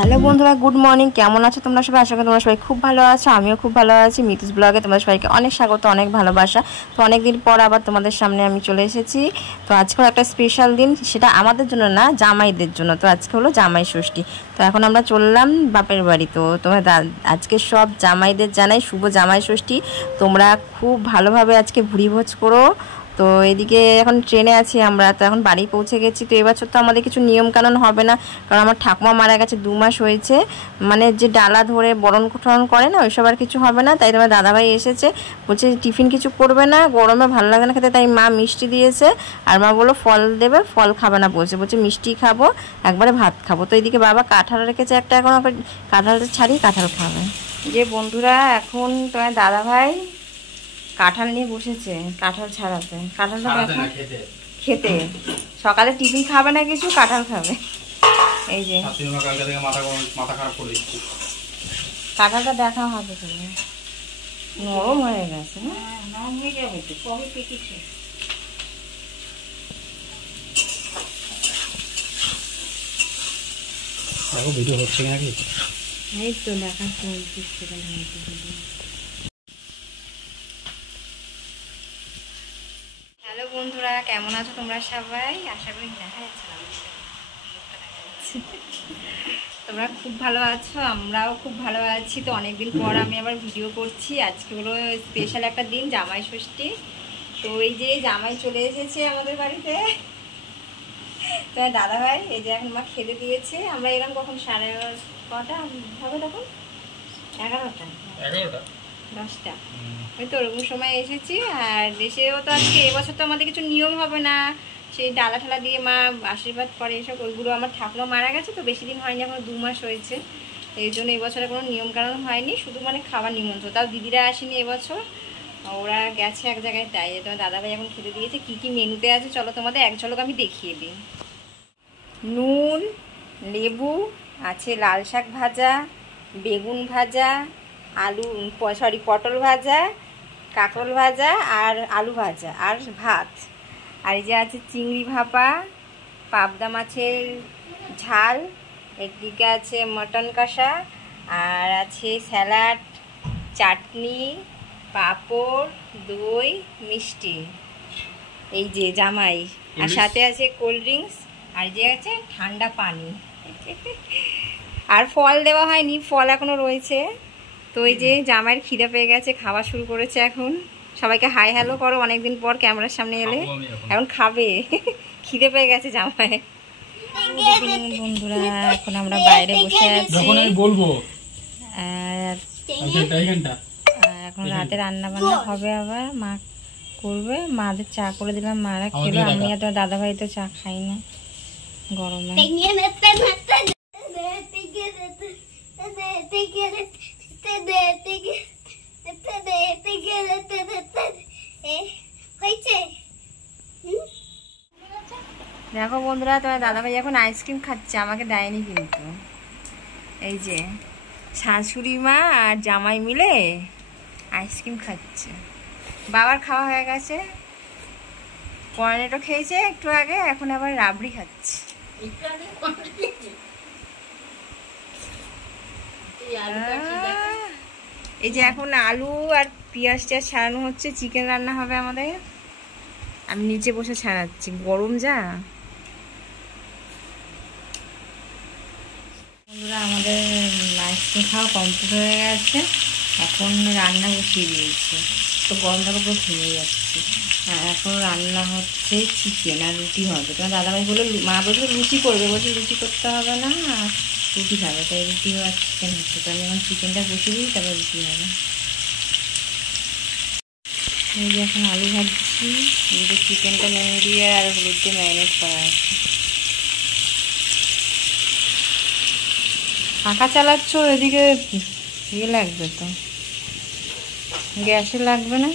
Hello বন্ধুরা, good morning. কেমন আছো তোমরা সবাই? আশা করি তোমরা সবাই খুব ভালো আছো। আমিও খুব ভালো আছি। মিতুস ব্লগে তোমাদের সবাইকে অনেক স্বাগত, অনেক ভালোবাসা। তো অনেক দিন পর আবার তোমাদের সামনে আমি চলে এসেছি। তো আজকে একটা স্পেশাল দিন, সেটা আমাদের জন্য না, জামাইদের জন্য। তো আজকে হলো জামাই ষষ্ঠী। তো এখন আমরা চললাম বাপের বাড়ি। তো তোমার আজকে সব জামাইদের জানাই শুভ জামাই ষষ্ঠী। তোমরা খুব ভালোভাবে আজকে ভুরিভোজ করো। তো এদিকে এখন ট্রেনে আছি আমরা, তো এখন বাড়ি পৌঁছে গেছি। তো এবছর তো আমাদের কিছু নিয়মকানুন হবে না, কারণ আমার ঠাকুমা মারা গেছে 2 মাস হয়েছে। মানে যে ডালা ধরে বরণ টরণ করে না, ওইসব আর কিছু হবে না। তাই তোমার দাদাভাই এসেছে, বলছে টিফিন কিছু করবে না, গরমে ভালো লাগে না খেতে। তাই মা মিষ্টি দিয়েছে, আর মা বললো ফল দেবে, ফল খাবে না বলছে মিষ্টি খাবো, একবারে ভাত খাবো। তো এইদিকে বাবা কাঁঠাল রেখেছে একটা, এখন কাঁঠালটা ছাড়িয়ে কাঁঠাল খাবে। যে বন্ধুরা, এখন তোমার দাদাভাই কাঁঠাল নিয়ে বসেছে, কাঁঠাল ছাড়াতে। কাঁঠালটা দেখা খেতে, সকালে টিফিন খাবে না কিছু, কাঁঠাল খাবে। এই যে কাঁঠালটা দেখা হবে, তুমি নরম হয়ে গেছে, নরম হয়ে যাবে তো, কবে পেকেছে। ভিডিও হচ্ছে নাকি? এই তো দেখা চলছে। হ্যালো বন্ধুরা, কেমন আছো তোমরা সবাই? আশা করি দেখা যাচ্ছে না, তোমরা খুব ভালো আছো, আমরাও খুব ভালো আছি। তো অনেকদিন পর আমি আবার ভিডিও করছি। আজকে হলো স্পেশাল একটা দিন, জামাই ষষ্ঠী। তো এই যে জামাই চলে এসেছে আমাদের বাড়িতে, তো দাদাভাই এই যে এখন মা খেতে দিয়েছে। আমরা এরকম কখন 11:30 হবে, তখন 11টা 10টা, ওই তো ওরকম সময় এসেছি। আর এসেও তো আজকে এবছর তো আমাদের কিছু নিয়ম হবে না, সেই ডালা ঠালা দিয়ে মা আশীর্বাদ করে, এসব ওইগুলো। আমার ঠাকুমা মারা গেছে তো, বেশি দিন হয়নি, এখন 2 মাস হয়েছে। এই জন্য এবছরে কোনো নিয়মকানুন হয়নি, শুধু মানে খাবার নিমন্ত্রণ। তাও দিদিরা আসেনি এবছর, ওরা গেছে এক জায়গায়। তাই তোমার দাদাভাই এখন খেতে দিয়েছে। কি কি মেনুতে আছে চলো তোমাদের এক ঝলক আমি দেখিয়ে দিই। নুন, লেবু আছে, লাল শাক ভাজা, বেগুন ভাজা, পটল ভাজা, কাঁকরোল ভাজা, আর আলু ভাজা, আর ভাত। আর এই যে আছে চিংড়ি ভাপা, পাবদা মাছের ঝাল, একদিকে আছে মটন কষা, আর আছে স্যালাড, চাটনি, পাঁপড়, দই, মিষ্টি। এই যে জামাই, আর সাথে আছে কোল্ড ড্রিঙ্কস, আর যে আছে ঠান্ডা পানি। আর ফল দেওয়া হয়নি, ফল এখনো রয়েছে। তো এই যে জামাইয়ের খিদে পেয়ে গেছে, খাওয়া শুরু করেছে এখন। সবাইকে হাই হ্যালো করো, অনেকদিন পর ক্যামেরার সামনে এলে। এখন খাবে, খিদে পেয়ে গেছে জামাই। বন্ধুরা, এখন আমরা বাইরে বসে আছি, আর এখন রাতে রান্না বান্না হবে, আবার মা করবে। মাদের চা করে দিলাম, মারা খেলো। আমি আর তোমার দাদাভাই তো চা খাই না গরমে। দেখো বন্ধুরা, তোমার দাদাভাই এখন আইসক্রিম খাচ্ছে, আমাকে দেয়নি কিন্তু। এই যে শাশুড়ি মা আর জামাই মিলে আইসক্রিম খাচ্ছে। বাবার খাওয়া হয়ে গেছে, কর্নেটো খেয়েছে একটু আগে, এখন আবার রাবড়ি খাচ্ছে। এই যে এখন আলু আর পেঁয়াজ টিয়াজ ছাড়ানো হচ্ছে, চিকেন রান্না হবে আমাদের। আমি নিচে বসে ছাড়াচ্ছি, গরম যা। বন্ধুরা, আমাদের আইসক্রিম খাওয়া কমপ্লিট হয়ে গেছে, এখন রান্না বসিয়ে দিয়েছে। তো গরমটাকে পুরো ভেঙে যাচ্ছে। আর এখন রান্না হচ্ছে চিকেন, আর রুটি হবে। তোমার দাদাভাই বললো, মা বলছিল লুচি করবে, বলছে লুচি করতে হবে না, আর রুটি খাবে। তাই রুটি আর চিকেন হচ্ছে। তো আমি এখন চিকেনটা বসিয়ে দিই, তারপর রুটি হবে। এই যে এখন আলু ভাজছি, এদিকে চিকেনটা নুন দিয়ে আর হলুদ দিয়ে ম্যারিনেট করা আছে। পাখা চালাচ্ছ, এদিকে ইয়ে লাগবে তো, গ্যাসে লাগবে না।